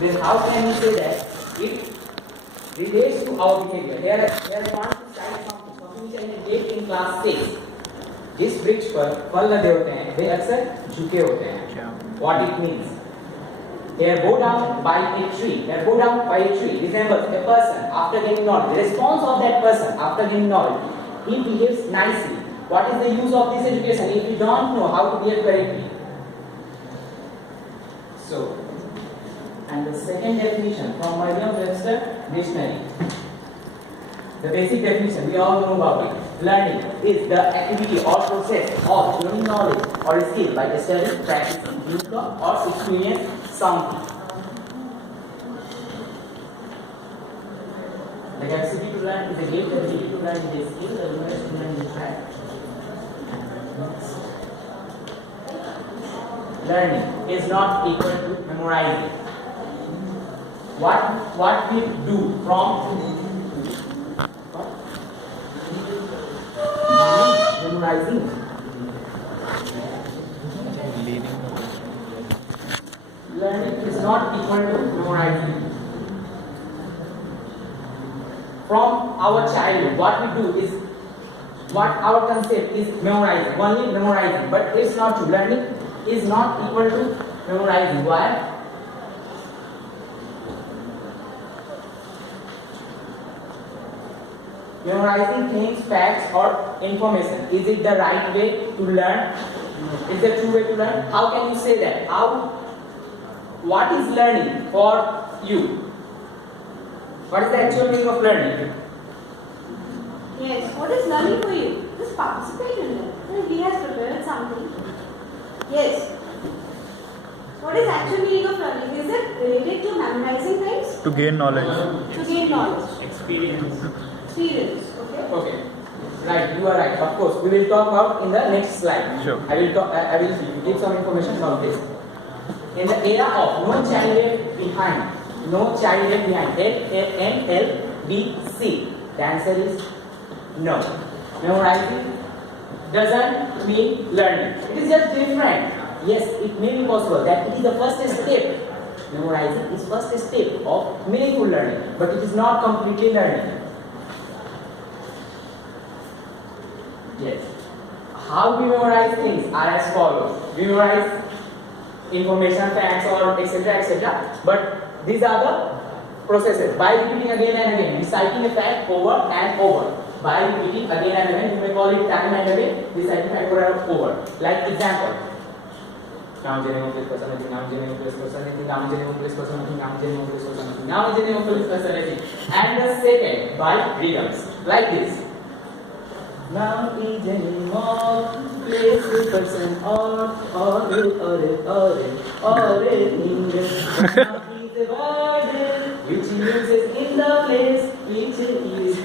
then how can we say that it relates to our behavior? Here I want to cite something which I did in class 6. जिस वृक्ष पर फल लगे होते हैं वे अक्सर झुके होते हैं. What it means? Here, bow down by a tree. Here, bow down by a tree resembles a person after gaining knowledge. The response of that person after gaining knowledge, he behaves nicely. What is the use of this education if we don't know how to behave correctly? So, and the second definition from Merriam-Webster dictionary. The basic definition we all know about it. Learning is the activity or process of gaining knowledge or skill by studying, practicing, using or experiencing something. The capacity to learn is a gift. The ability to learn is a skill. The willingness to learn is a fact. Learning is not equal to memorizing. What we do from memorizing. Learning is not equal to memorizing. From our childhood, what we do is, what our concept is memorizing, only memorizing, but it's not true. Learning is not equal to memorizing. Why? Memorizing things, facts or information. Is it the right way to learn? Is the true way to learn? How can you say that? What is learning for you? What is the actual meaning of learning? Yes, what is learning for you? Just participate in it. And he has prepared something. Yes. What is actual meaning of learning? Is it related to memorizing things? To gain knowledge. To gain knowledge. Experience. Experience. Okay. Okay. Right, you are right. Of course, we will talk about in the next slide. Sure. I will give some information about this. In the era of no child left behind, no child left behind, NLBC, the answer is no. Memorizing doesn't mean learning. It is just different. Yes, it may be possible that it is the first step. Memorizing is first step of meaningful learning, but it is not completely learning. Yes. How we memorize things are as follows. We memorize information, facts or etc. But these are the processes. By repeating again and again, reciting a fact over and over. By repeating again and again, you may call it time and again, reciting fact over and over. Like example. Now general place personality, now general place personality, now general place personality, now general place personality, now general place personality. And the second by rhythms. Like this. Now is anymore, place the person or now is the word which uses in the place, which is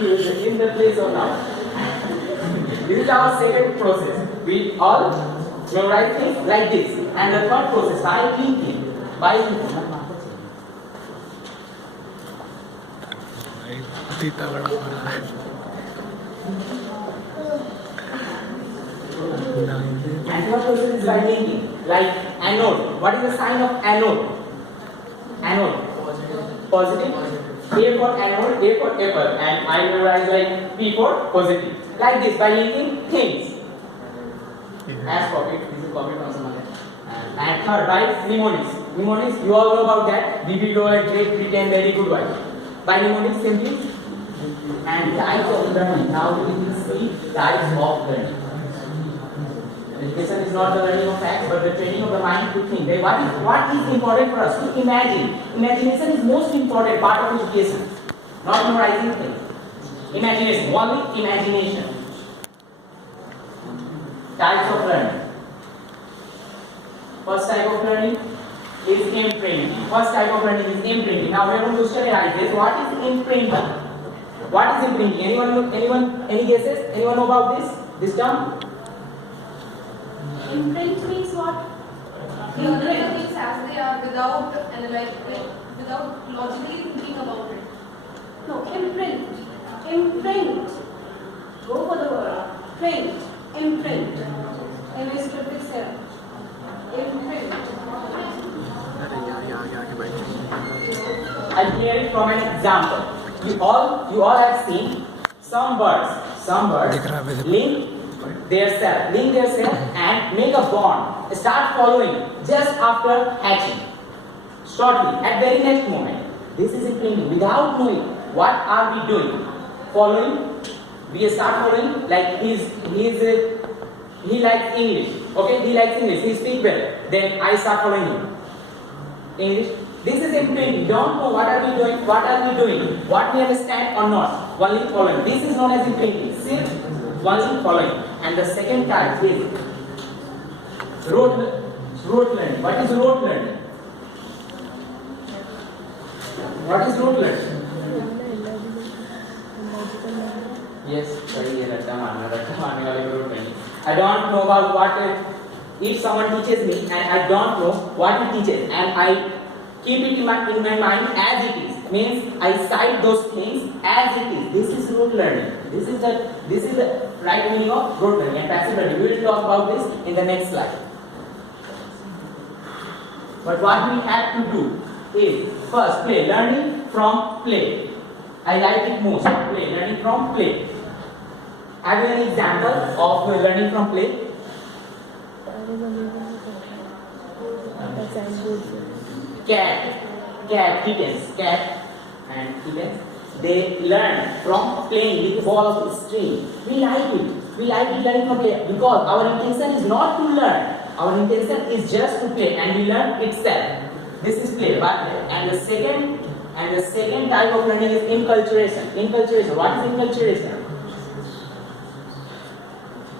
used in the place or not. This is our second process. We all memorize things like this. And the third process by thinking. And what process is by linking? Like anode. What is the sign of anode? Anode. Positive. A for anode, A for apple. And I memorize like P for positive. Like this by linking things. As copied. This is copied from some other. And third by mnemonics. Mnemonics, you all know about that. Vivid, great, pretend, very good one. By mnemonics simply. And types of learning. Now we will see types of learning. Education is not the learning of facts, but the training of the mind to think. What is important for us? To imagine. Imagination is most important part of education. Not memorizing things. Imagination. Only imagination. Types of learning. First type of learning is imprinting. First type of learning is imprinting. Now we are going to study this. What is imprinting? What is imprinting? Anyone? Any guesses? Anyone know about this term? Imprint means what? Learning the things as they are without logically thinking about it. No, imprint. Imprint. Go for the word. Print. Imprint. M is prefix here. Imprint. I'll clear it from an example. You all have seen some birds link their cell and make a bond, start following just after hatching, shortly, at very next moment. This is imprinting without knowing what are we doing. Following, we start following like he likes English. Okay, he likes English, he speaks well. Then I start following him. English. This is imprinting. Don't know what are we doing, what we understand or not. Only following. This is known as imprinting. Still only following. And the second type is rote learning. What is rote learning? What is rote learning? Yes, sorry, ratta मारने वाले को rote learning. I don't know about what if someone teaches me and I don't know what he teaches and I keep it in my mind as it is, means I cite those things as it is. This is rote learning. This is the right meaning of rote learning and passive learning. We will talk about this in the next slide. But what we have to do is first play, learning from play. I like it most. Play, learning from play. Have you an example of learning from play? Cat and kittens, they learn from playing with ball of string. We like it learning from play because our intention is not to learn. Our intention is just to play and we learn itself. This is play. And the second type of learning is inculturation. What is inculturation?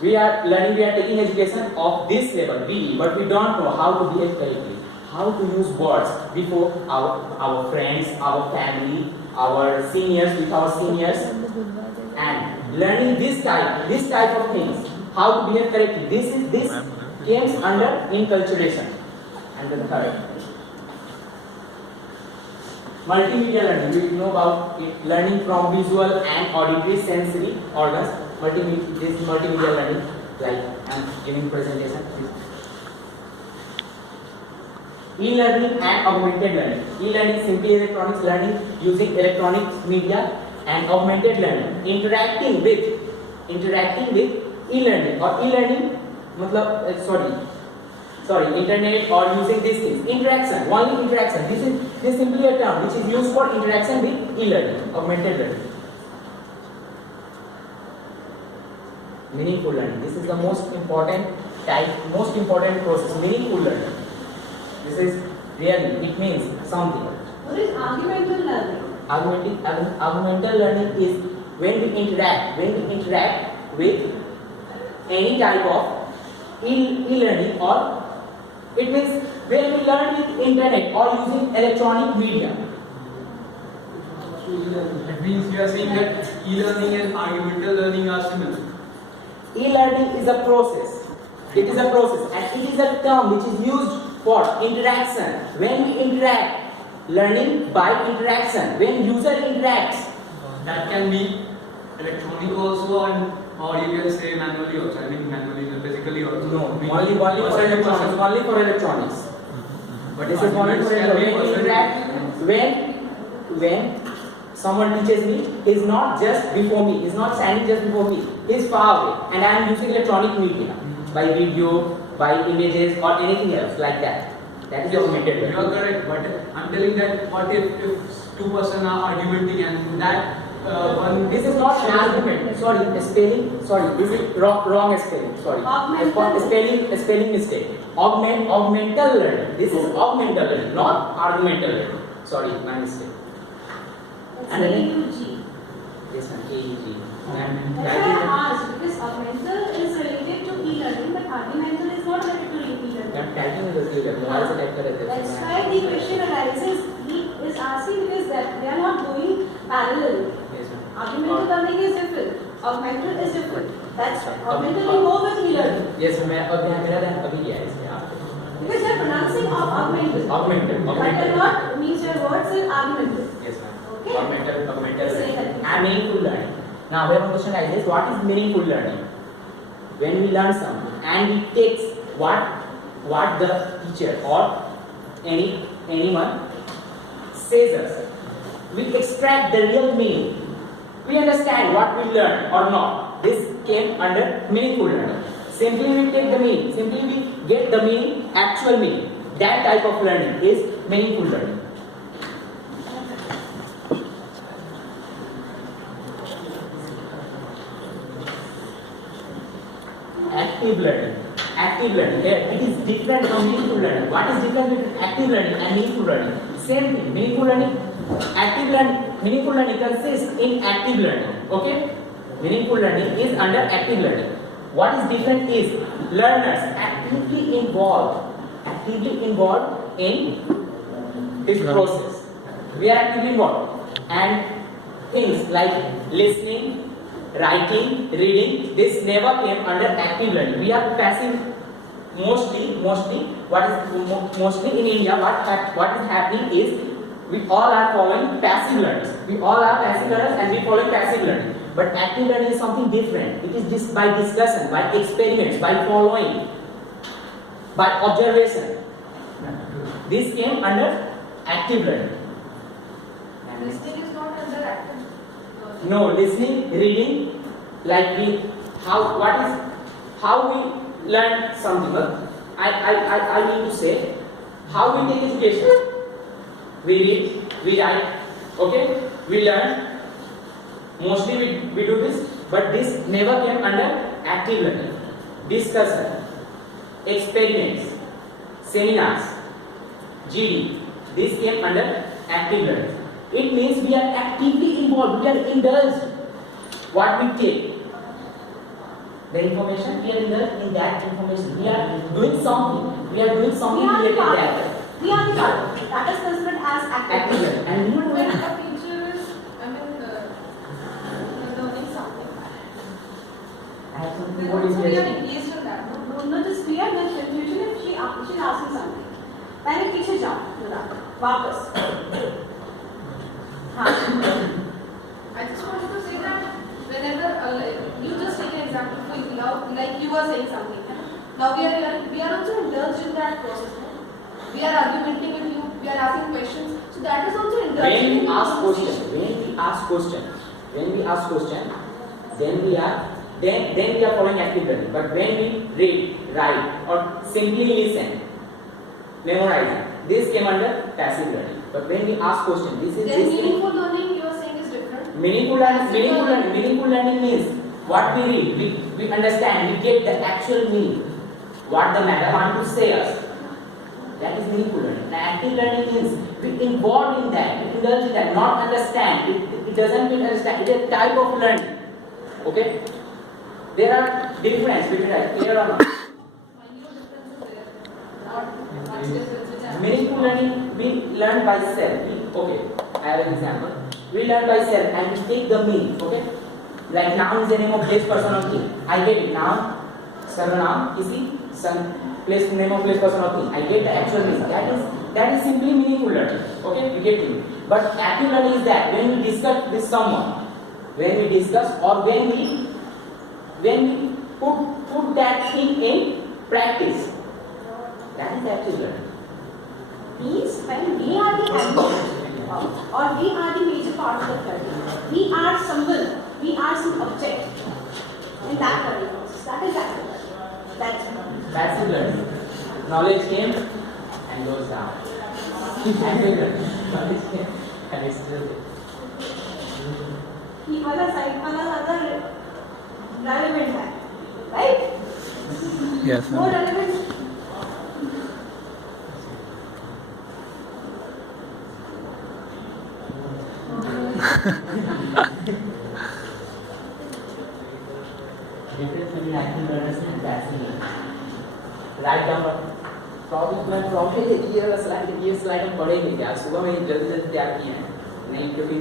We are taking education of this level, BE, but we don't know how to behave correctly, how to use words before our friends, our family, our seniors, with our seniors, and learning this type of things, how to behave correctly. This comes under inculturation. And the third, multimedia learning. You know about it, learning from visual and auditory sensory organs. This multimedia learning, like I'm giving presentation. E-learning and augmented learning. E-learning simply electronics learning using electronic media, and augmented learning interacting with e-learning or e-learning. Internet or using these things. Interaction, only interaction. This is simply a term which is used for interaction with e-learning, augmented learning. Meaningful learning. This is the most important process. Meaningful learning. This is really, it means something. What is argumental learning? Argumental learning is when we interact with any type of e-learning, or it means when we learn with internet or using electronic media. That means you are saying that e-learning and argumental learning are similar. E-learning is a process. It is a process and it is a term which is used for interaction. When we interact, learning by interaction. When user interacts. That can be electronic also, or you can say manually also. I mean manually, physically also. No, only for electronics. Only for electronics. But this is only for electronics. When someone teaches me, he is not just before me, he is not standing just before me, he is far away, and I am using electronic media by video, by images, or anything else like that. That is augmented learning. You are correct, but I am telling that what if two persons are arguing and that one. This is not an argument. Sorry, this is wrong spelling. Sorry. Spelling mistake. Augmental learning. This is augmental learning, not argumental learning. Sorry, my mistake. That's AUG. Yes, ma'am. AUG. That's why I asked, because augmental is related to e-learning, but argumental is not related to e-learning. That's why the question arises. He is asking because they are not going parallel. Yes, ma'am. Argumental learning is different. Augmental is different. That's right. Augmental will go with e-learning. Yes, ma'am. मेरा ध्यान अभी लिया है इसमें आपने. Because they are pronouncing augmental. Augmental. But they are not means your words is argumental. Yes, ma'am. Okay. Augmental learning. And meaningful learning. Now, we have a question like this: what is meaningful learning? When we learn something and we take what the teacher or anyone says us, we extract the real meaning. We understand what we learn or not. This came under meaningful learning. Simply we take the meaning, simply we get the meaning, actual meaning. That type of learning is meaningful learning. Active learning. Active learning. Here, it is different from meaningful learning. What is different between active learning and meaningful learning? Same thing. Meaningful learning, active learning. Meaningful learning consists in active learning. Okay? Meaningful learning is under active learning. What is different is learners actively involved in this process. We are actively involved, and things like listening, writing, reading, this never came under active learning. We are passive. Mostly in India, what is happening is we all are following passive learners. We all are passive learners and we follow passive learning. But active learning is something different. It is just by discussion, by experiments, by following, by observation. This came under active learning. Listening is not under active. No, listening, reading, like how we learn something. I mean to say, how we take education. We read, we write, okay? We learn. Mostly we do this, but this never came under active learning. Discussion, experiments, seminars, GD, this came under active learning. It means we are actively involved, we are indulged. What we take, the information, we are indulged in that information. We are doing something related to that. We are the part. That is considered as active learning. And you When know, a teacher is, learning something, then what is also we are this? engaged in that. No? No, just we are the confusion if she's asking something. पहले पीछे जाओ जरा वापस हाँ I just wanted to say that whenever you just take an example for you, like you were saying something. Now we are also indulged in that process. No? We are argumenting with you. We are asking questions. So that is also indulged. When we in ask conversation. then we are following active learning. But when we read, write, or simply listen, memorize, this came under passive learning. But when we ask questions, Then meaningful learning you are saying is different. Meaningful learning means what we read, we understand, we get the actual meaning, what the matter want to say us. That is meaningful learning. And active learning means we involved in that, we indulge in that, not understand. It doesn't mean understand. It is a type of learning. Okay? There are differences between that. Clear or not? Minute difference is there. Not much difference which happens. Meaningful learning, we learn by self. Okay, I have an example. We learn by self and we take the meaning. Okay? Like noun is the name of place, person, or thing. I get it. Noun, sarvanaam, kisi, place, name of place, person, or thing. I get the actual meaning. That is simply meaningful learning. Okay? You get it. But active learning is that when we discuss with someone, when we discuss or when we put that thing in practice. That is active learning. Means when we are the adult or we are the major part of the learning, we are symbol, we are some object in that learning process. That is active learning. That's Passive learning. Knowledge came and goes down. Active learning. Knowledge came and is still there. ये वाला side वाला ज़्यादा relevant है, right? Yes, More ma'am. relevant. Difference between active learners and passive learners. Write down. Problem ये slide हम पढ़ेंगे क्या सुबह में जल्दी तैयार किए हैं नहीं क्योंकि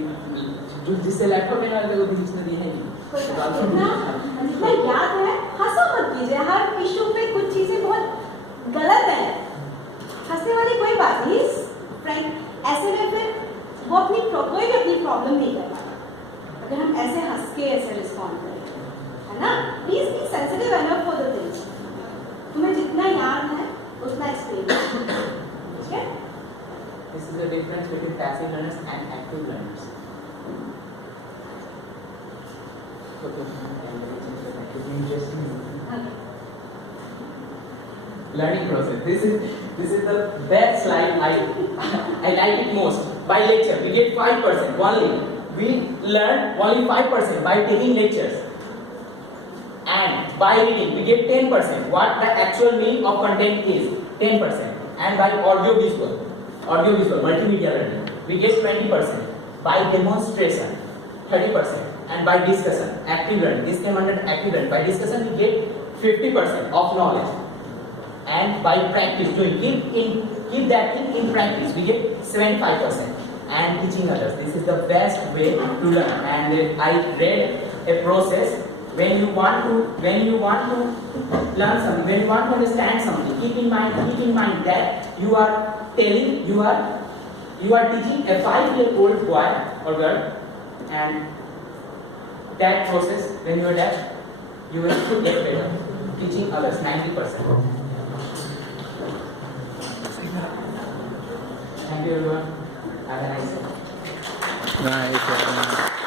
जो जिससे लैपटॉप लेने वाले वो भी जिसने दिए हैं जितना याद है हंसो मत कीजिए हर इशू पे कुछ चीजें बहुत गलत है हंसने वाली कोई बात नहीं फ्रेंड ऐसे में फिर वो कोई भी अपनी प्रॉब्लम नहीं कर पाता अगर हम ऐसे हंस के ऐसे रिस्पॉन्ड करें है ना please be sensitive enough for the things तुम्हें जितना याद है उतना एक्सप्लेन ठीक है This is the difference between passive learners and active learners. Okay. Interesting. Learning process. This is the best slide. I like it most. By lecture, we get 5% only. We learn only 5% by taking lectures. And by reading, we get 10%. What the actual meaning of content is, 10%. And by audio-visual, multimedia learning, we get 20%. By demonstration, 30%. And by discussion, active learning, this came under active learning. By discussion, we get 50% of knowledge. And by practice, doing, keep that thing in practice, we get 75%. And teaching others, this is the best way to learn. And I read a process. When you want to learn something, when you want to understand something, keep in mind that you are teaching a 5-year-old boy or girl, and that process, when you are done, you will get better. Teaching others 90%. Thank you everyone. Have a nice day. Nice.